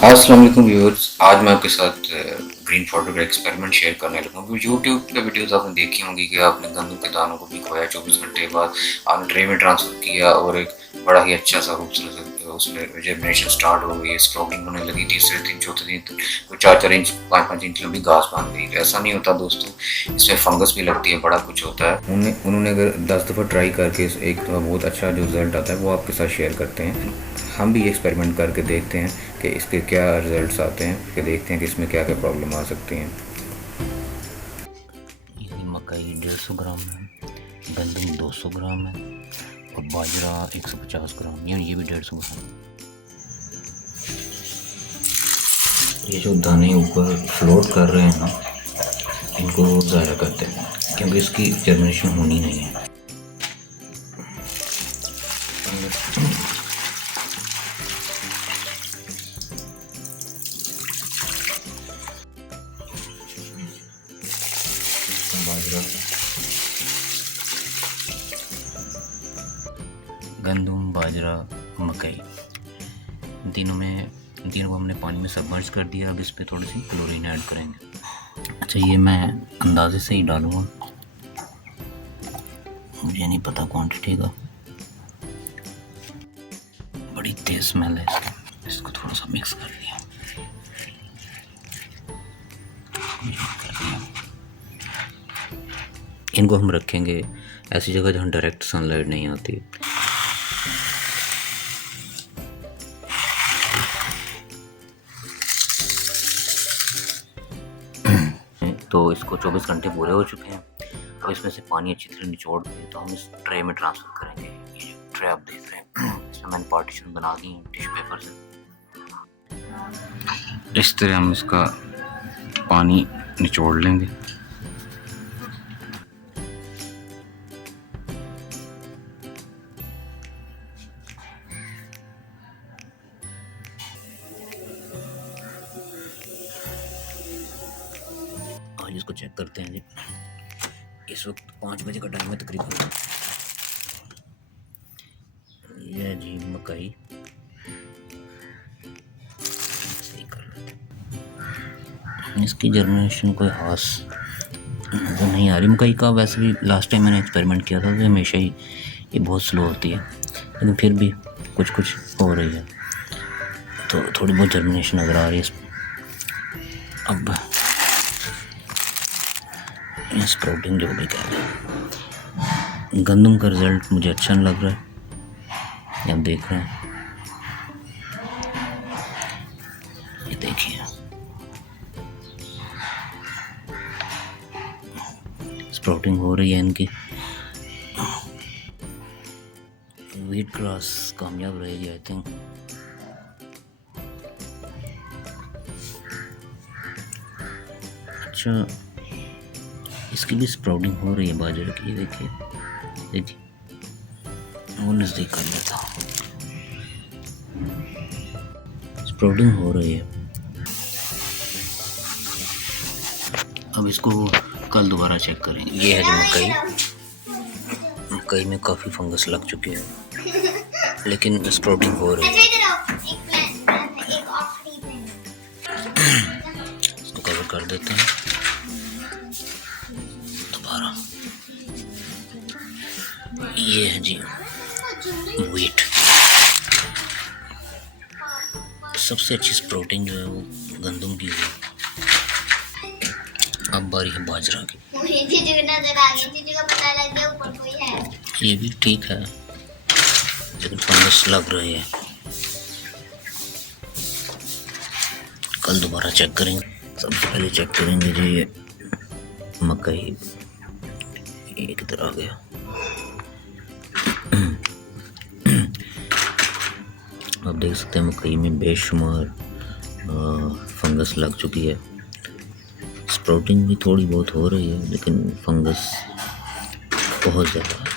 अस्सलाम वालेकुम व्यूअर्स। आज मैं आपके साथ ग्रीन फॉडर का एक्सपेरिमेंट शेयर करने लगा हूँ। यूट्यूब पे वीडियोस आपने देखी होंगी कि आपने गंदम के दानों को भिगोया, 24 घंटे बाद आपने ट्रे में ट्रांसफ़र किया और एक बड़ा ही अच्छा सा खूबसूरत उसमें जर्मिनेशन स्टार्ट हो गई, स्प्राउटिंग होने लगी। तीसरे दिन चौथे दिन कोई 4-4 इंच 5-5 इंच लंबी घास बन गई। ऐसा नहीं होता दोस्तों, इसमें फंगस भी लगती है, बड़ा कुछ होता है। उन्होंने अगर 10 दफ़ा ट्राई करके एक बहुत अच्छा जो रिज़ल्ट आता है वो आपके साथ शेयर करते हैं। हम भी एक्सपेरिमेंट करके देखते हैं कि इसके क्या रिजल्ट्स आते हैं, कि देखते हैं कि इसमें क्या क्या प्रॉब्लम आ सकती हैं। ये मकई 150 ग्राम है, गंदम 200 ग्राम है और बाजरा 150 ग्राम, ये भी 150 ग्राम। ये जो दाने ऊपर फ्लोट कर रहे हैं ना, इनको ज़ाया करते हैं क्योंकि इसकी जर्मिनेशन होनी नहीं है। बाजरा, गंदम, बाजरा, मकई, तीनों को हमने पानी में सबमर्ज कर दिया। अब इस पर थोड़ी सी क्लोरीन ऐड करेंगे। अच्छा, ये मैं अंदाजे से ही डालूँगा, मुझे नहीं पता क्वांटिटी का। बड़ी तेज स्मेल है इसकी। इसको थोड़ा सा मिक्स कर लिया। इनको हम रखेंगे ऐसी जगह जहाँ डायरेक्ट सनलाइट नहीं आती। तो इसको 24 घंटे पूरे हो चुके हैं। अब इसमें से पानी अच्छी तरह निचोड़ के तो हम इस ट्रे में ट्रांसफ़र करेंगे। ये जो ट्रे आप देख रहे हैं, इसमें मैंने पार्टीशन बना दी है टिश्यू पेपर से। इस तरह हम इसका पानी निचोड़ लेंगे। आज इसको चेक करते हैं जी। इस वक्त 5 बजे का टाइम है तकरीबन। ये जी मकई सही कर लेते हैं। इसकी जर्मिनेशन कोई खास तो नहीं आ रही मकई का। वैसे भी लास्ट टाइम मैंने एक्सपेरिमेंट किया था तो हमेशा ही ये बहुत स्लो होती है, लेकिन फिर भी कुछ कुछ हो रही है, तो थोड़ी बहुत जर्मिनेशन नज़र आ रही है इसमें। अब ये स्प्राउटिंग जो भी कह रहे हैं, गंदम का रिज़ल्ट मुझे अच्छा नहीं लग रहा है। ये आप देख रहे हैं, ये देखिए स्प्राउटिंग हो रही है इनकी। व्हीट ग्रास कामयाब रहेगी आई थिंक। अच्छा, इसकी भी स्प्राउटिंग हो रही है बाजरे की। देखिए देखिए, वो नज़दीक कर लेता हूँ। स्प्राउटिंग हो रही है। अब इसको कल दोबारा चेक करेंगे। ये है जो मकई में काफ़ी फंगस लग चुकी है, लेकिन स्प्राउटिंग हो रही है। इसको कवर कर देते हैं दोबारा। ये है जी व्हीट। सबसे अच्छी स्प्राउटिंग जो है वो गंदम की हुई। अब बारी है बाजरा की। ये भी ठीक है, लेकिन फंगस लग रही है। कल दोबारा चेक करेंगे। सबसे पहले चेक करेंगे जी ये मकई, ये किधर आ गया। आप देख सकते हैं मकई में बेशुमार फंगस लग चुकी है। स्प्राउटिंग भी थोड़ी बहुत हो रही है, लेकिन फंगस बहुत ज़्यादा है।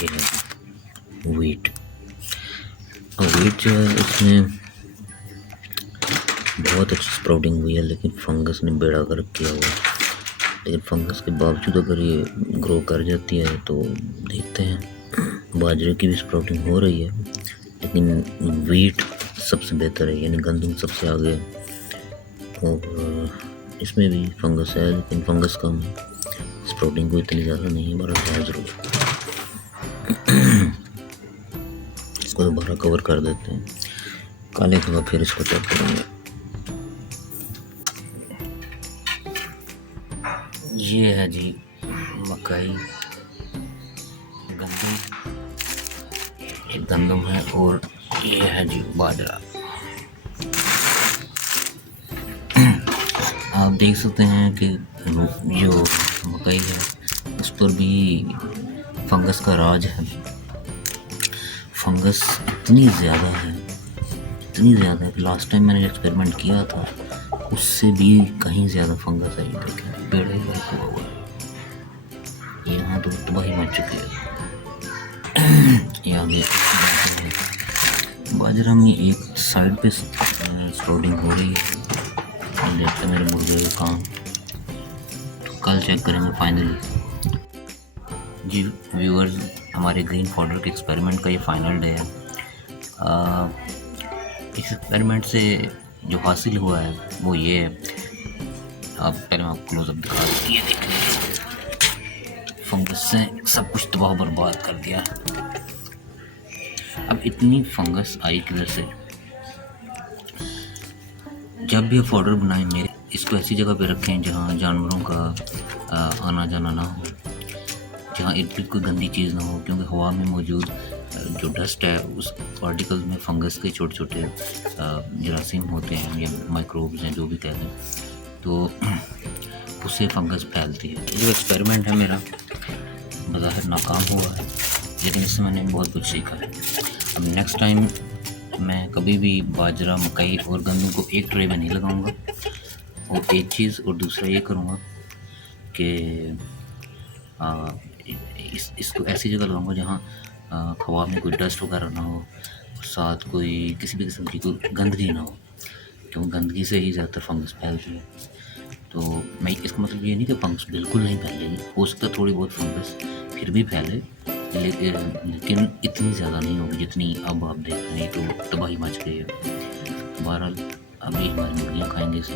ये है व्हीट। व्हीट जो है इसमें बहुत अच्छी स्प्राउटिंग हुई है, लेकिन फंगस ने बेड़ा गर्क किया हुआ है। लेकिन फंगस के बावजूद अगर ये ग्रो कर जाती है तो देखते हैं। बाजरे की भी स्प्राउटिंग हो रही है, लेकिन वीट सबसे बेहतर है, यानी गंदम सबसे आगे है। और इसमें भी फंगस है लेकिन फंगस कम है, स्प्राउटिंग को इतनी ज़्यादा नहीं है, बड़ा है ज़रूर। इसको दोबारा कवर कर देते हैं, काले के बाद फिर इसको चेक करेंगे। ये है जी मकई, गंदम है, और ये है जी बाजरा। आप देख सकते हैं कि जो मकई है उस पर भी फंगस का राज है। फंगस इतनी ज़्यादा है कि लास्ट टाइम मैंने एक्सपेरिमेंट किया था उससे भी कहीं ज़्यादा फंगस है। देखें पेड़ ही हुआ हुआ है, यहाँ तो तबाही मच चुकी है। यहाँ बाजरा में एक साइड पे स्प्राउटिंग हो रही है, देखते मेरे मुर्गे का काम, तो कल चेक करेंगे फाइनली। जी व्यूअर्स, हमारे ग्रीन फॉडर के एक्सपेरिमेंट का ये फाइनल डे है। इस एक्सपेरिमेंट से जो हासिल हुआ है वो ये है, आप पहले मैं आपको क्लोजअप दिखा दूँ। ये देखिए फंगस से सब कुछ तबाह बर्बाद कर दिया। अब इतनी फंगस आई किधर से? जब भी फॉडर बनाएं मेरे इसको ऐसी जगह पे रखें जहाँ जानवरों का आना जाना ना हो, जहाँ इर्द गिर्द कोई गंदी चीज़ ना हो, क्योंकि हवा में मौजूद जो डस्ट है उस पार्टिकल्स में फंगस के छोटे छोटे जरासीम होते हैं या माइक्रोब्स हैं, जो भी कहते हैं, तो उससे फंगस फैलती है। ये जो एक्सपेरिमेंट है मेरा बज़ाहिर नाकाम हुआ है, लेकिन इससे मैंने बहुत कुछ सीखा है। अब नेक्स्ट टाइम मैं कभी भी बाजरा, मकई और गंदम को एक ट्रे में नहीं लगाऊंगा। और एक चीज़ और दूसरा ये करूँगा कि इसको ऐसी जगह लगाऊंगा जहाँ हवा में कोई डस्ट वगैरह ना हो, साथ कोई किसी भी किस्म की कोई गंदगी ना हो, क्योंकि गंदगी से ही ज़्यादातर फंगस फैलती है। तो मैं इसका मतलब ये नहीं कि फंगस बिल्कुल नहीं फैलेगी, हो सकता है थोड़ी बहुत फंगस फिर भी फैले, लेकिन इतनी ज़्यादा नहीं होगी जितनी अब आप देख रहे हैं, तो तबाही मच गई है। बहरहाल अभी हमारी मुर्गियाँ खाएंगे इसे।